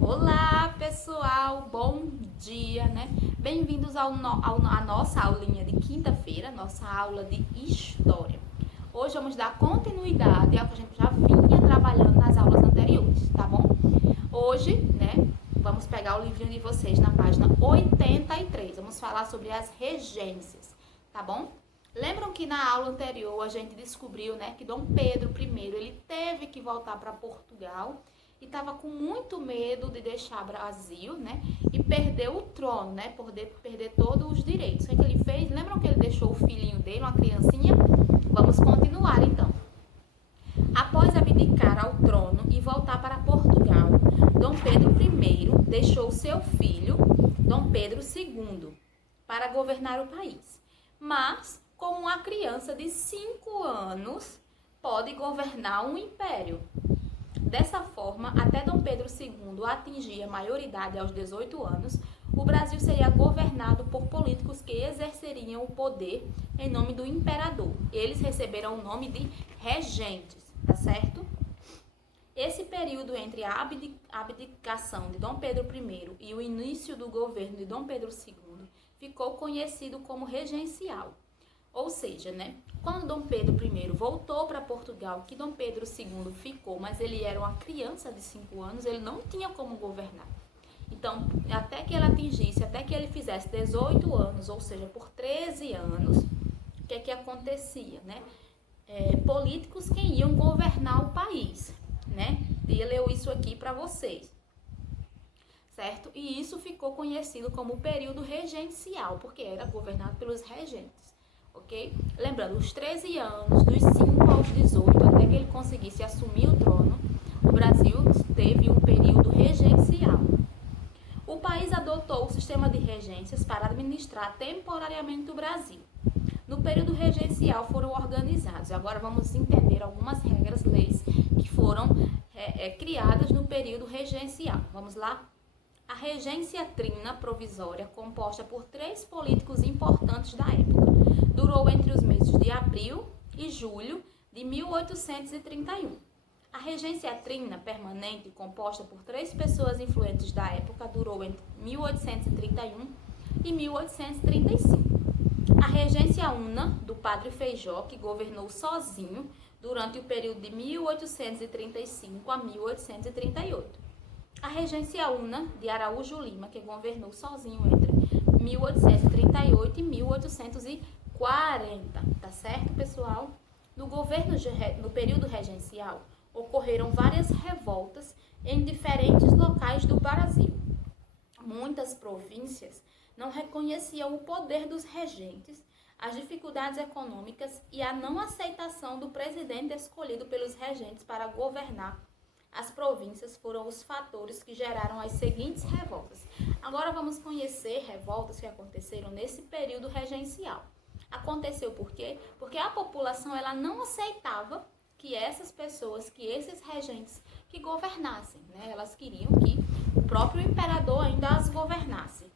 Olá, pessoal, bom dia, né? Bem-vindos à nossa aulinha de quinta-feira, nossa aula de História. Hoje vamos dar continuidade ao que a gente já vinha trabalhando nas aulas anteriores, tá bom? Hoje, né, vamos pegar o livrinho de vocês na página 83, vamos falar sobre as regências, tá bom? Lembram que na aula anterior a gente descobriu, né, que Dom Pedro I, ele teve que voltar para Portugal e estava com muito medo de deixar Brasil, né, e perder o trono, né, perder todos os direitos. O que ele fez? Lembram que ele deixou o filhinho dele, uma criancinha? Vamos continuar então. Após abdicar ao trono e voltar para Portugal, Dom Pedro I deixou seu filho, Dom Pedro II, para governar o país. Mas, como uma criança de 5 anos pode governar um império. Dessa forma, até Dom Pedro II atingir a maioridade aos 18 anos, o Brasil seria governado por políticos que exerceriam o poder em nome do imperador. Eles receberam o nome de regentes, tá certo? Esse período entre a abdicação de Dom Pedro I e o início do governo de Dom Pedro II ficou conhecido como regencial. Ou seja, né, quando Dom Pedro I voltou para Portugal, que Dom Pedro II ficou, mas ele era uma criança de 5 anos, ele não tinha como governar. Então, até que ele fizesse 18 anos, ou seja, por 13 anos, o que acontecia, né? Políticos que iam governar o país, né? E leu isso aqui para vocês, certo? E isso ficou conhecido como o período regencial, porque era governado pelos regentes. Ok? Lembrando, os 13 anos, dos 5 aos 18, até que ele conseguisse assumir o trono, o Brasil teve um período regencial. O país adotou o sistema de regências para administrar temporariamente o Brasil. No período regencial foram organizados, agora vamos entender algumas regras, leis que foram criadas no período regencial. Vamos lá? A regência trina provisória, composta por 3 políticos importantes da época, durou entre os meses de abril e julho de 1831. A regência trina permanente, composta por 3 pessoas influentes da época, durou entre 1831 e 1835. A regência una, do padre Feijó, que governou sozinho durante o período de 1835 a 1838. A regência una, de Araújo Lima, que governou sozinho entre 1838 e 1840, tá certo, pessoal? No período regencial, ocorreram várias revoltas em diferentes locais do Brasil. Muitas províncias não reconheciam o poder dos regentes, as dificuldades econômicas e a não aceitação do presidente escolhido pelos regentes para governar as províncias foram os fatores que geraram as seguintes revoltas. Agora vamos conhecer revoltas que aconteceram nesse período regencial. Aconteceu por quê? Porque a população ela não aceitava que essas pessoas, que esses regentes que governassem, né? Elas queriam que o próprio imperador ainda as governasse.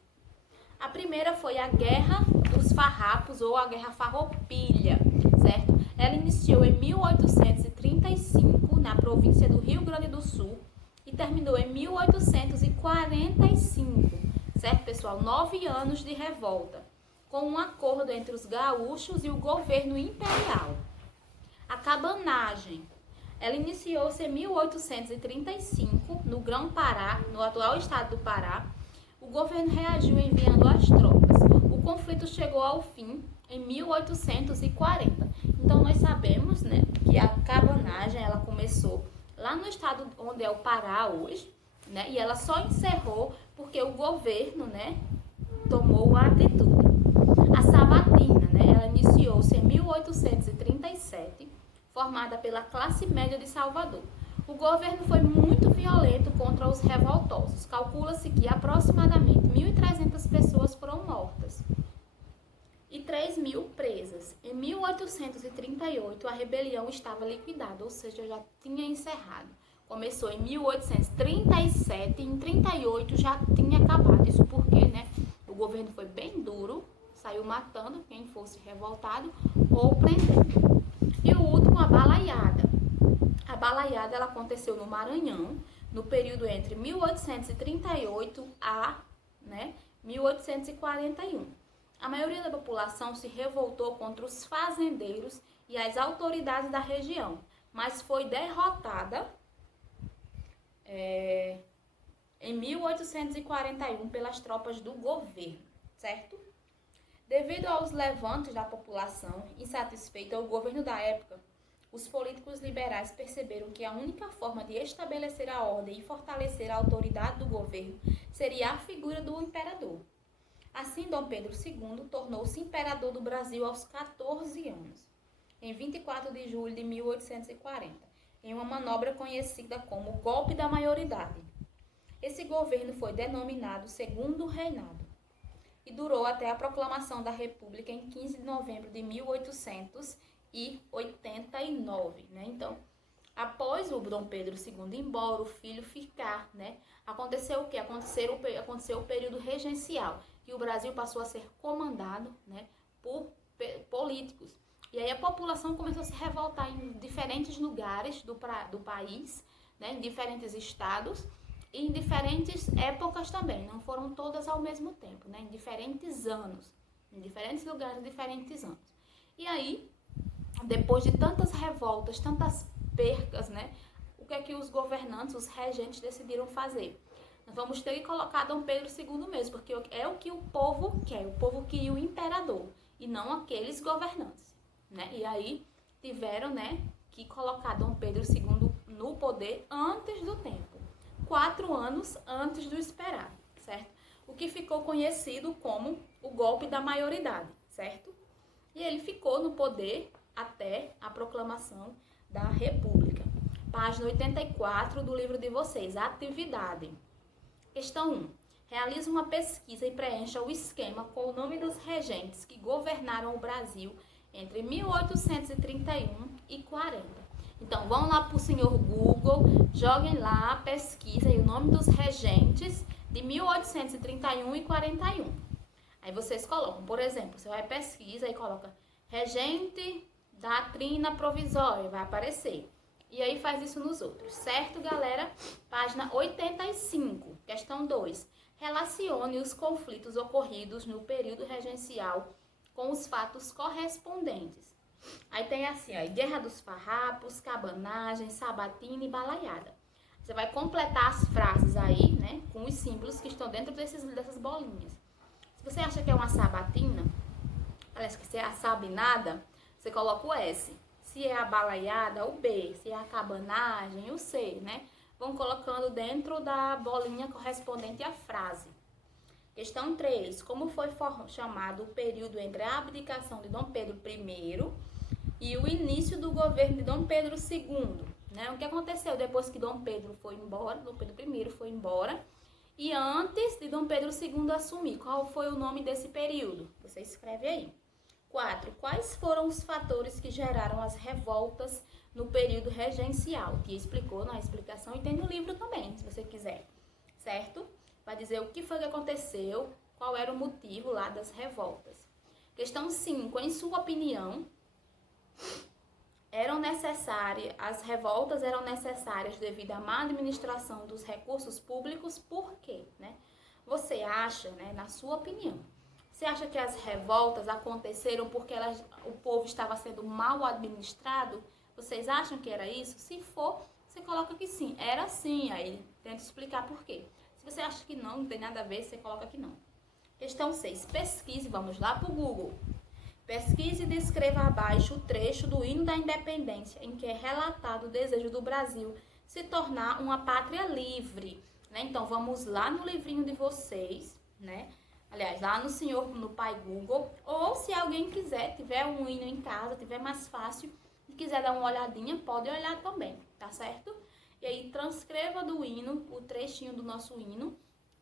A primeira foi a Guerra dos Farrapos ou a Guerra Farroupilha, certo? Ela iniciou em 1835 na província do Rio Grande do Sul e terminou em 1845, certo, pessoal? 9 anos de revolta, com um acordo entre os gaúchos e o governo imperial. A cabanagem, ela iniciou-se em 1835 no Grão-Pará, no atual estado do Pará. O governo reagiu enviando as tropas. O conflito chegou ao fim em 1840. Então, nós sabemos, né, que a cabanagem ela começou lá no estado onde é o Pará hoje, né, e ela só encerrou porque o governo, né, tomou uma atitude. A sabatina, né, ela iniciou-se em 1837, formada pela classe média de Salvador. O governo foi muito violento contra os revoltosos. Calcula-se que aproximadamente 1.300 pessoas foram mortas e 3.000 presas. Em 1838, a rebelião estava liquidada, ou seja, já tinha encerrado. Começou em 1837 e em 38 já tinha acabado. Isso porque, né, o governo foi bem duro, saiu matando quem fosse revoltado ou prendendo. E o último, a balaiada. A balaiada ela aconteceu no Maranhão, no período entre 1838 a 1841. A maioria da população se revoltou contra os fazendeiros e as autoridades da região, mas foi derrotada em 1841 pelas tropas do governo, certo? Devido aos levantes da população insatisfeita, o governo da época, os políticos liberais perceberam que a única forma de estabelecer a ordem e fortalecer a autoridade do governo seria a figura do imperador. Assim, Dom Pedro II tornou-se imperador do Brasil aos 14 anos, em 24 de julho de 1840, em uma manobra conhecida como o golpe da maioridade. Esse governo foi denominado Segundo Reinado e durou até a proclamação da República em 15 de novembro de 1889, Então, após o Dom Pedro II ir embora, o filho ficar, Aconteceu o quê? Aconteceu o período regencial, e o Brasil passou a ser comandado, por políticos. E aí a população começou a se revoltar em diferentes lugares do país, em diferentes estados e em diferentes épocas também. Não foram todas ao mesmo tempo, em diferentes anos, em diferentes lugares, diferentes anos. E aí, depois de tantas revoltas, tantas percas, o que é que os governantes, os regentes decidiram fazer? Nós vamos ter que colocar Dom Pedro II mesmo, porque é o que o povo quer. O povo queria o imperador e não aqueles governantes, E aí tiveram, que colocar Dom Pedro II no poder antes do tempo, 4 anos antes do esperado, certo? O que ficou conhecido como o golpe da maioridade, certo? E ele ficou no poder até a proclamação da República. Página 84 do livro de vocês, Atividade. Questão 1. Realize uma pesquisa e preencha o esquema com o nome dos regentes que governaram o Brasil entre 1831 e 40. Então, vão lá para o senhor Google, joguem lá a pesquisa e o nome dos regentes de 1831 e 41. Aí vocês colocam, por exemplo, você vai pesquisa e coloca regente da trina provisória, vai aparecer. E aí faz isso nos outros, certo, galera? Página 85, questão 2. Relacione os conflitos ocorridos no período regencial com os fatos correspondentes. Aí tem assim, ó, Guerra dos Farrapos, Cabanagem, Sabatina e Balaiada. Você vai completar as frases aí, com os símbolos que estão dentro dessas bolinhas. Se você acha que é uma sabatina, parece que se é a sabinada, você coloca o S. Se é a balaiada, o B. Se é a cabanagem, o C, Vão colocando dentro da bolinha correspondente à frase. Questão 3. Como foi chamado o período entre a abdicação de Dom Pedro I e o início do governo de Dom Pedro II? O que aconteceu depois que Dom Pedro foi embora, Dom Pedro I foi embora, e antes de Dom Pedro II assumir? Qual foi o nome desse período? Você escreve aí. 4. Quais foram os fatores que geraram as revoltas no período regencial? Que explicou na explicação e tem no livro também, se você quiser, certo? Vai dizer o que foi que aconteceu, qual era o motivo lá das revoltas. Questão 5. Em sua opinião, as revoltas eram necessárias devido à má administração dos recursos públicos? Por quê? Você acha, na sua opinião, você acha que as revoltas aconteceram porque o povo estava sendo mal administrado? Vocês acham que era isso? Se for, você coloca que sim. Era sim, aí tenta explicar por quê. Se você acha que não tem nada a ver, você coloca que não. Questão 6. Pesquise, vamos lá para o Google. Pesquise e descreva abaixo o trecho do hino da independência em que é relatado o desejo do Brasil se tornar uma pátria livre. Então, vamos lá no livrinho de vocês, Aliás, lá no Pai Google, ou se alguém quiser, tiver um hino em casa, tiver mais fácil, e quiser dar uma olhadinha, pode olhar também, tá certo? E aí transcreva do hino, o trechinho do nosso hino,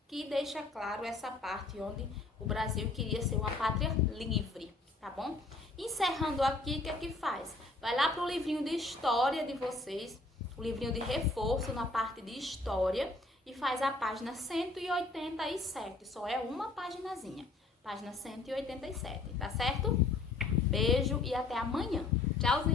que deixa claro essa parte onde o Brasil queria ser uma pátria livre, tá bom? Encerrando aqui, o que é que faz? Vai lá pro livrinho de história de vocês, o livrinho de reforço na parte de história, e faz a página 187, só é uma paginazinha, página 187, tá certo? Beijo e até amanhã. Tchauzinho!